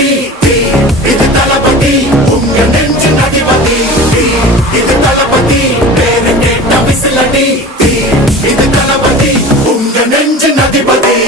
தளபதி இது தளபதி உங்க நெஞ்சு அதிபதி இது தளபதி பேரு கேட்ட விசிலடி இது தளபதி உங்க நெஞ்சு அதிபதி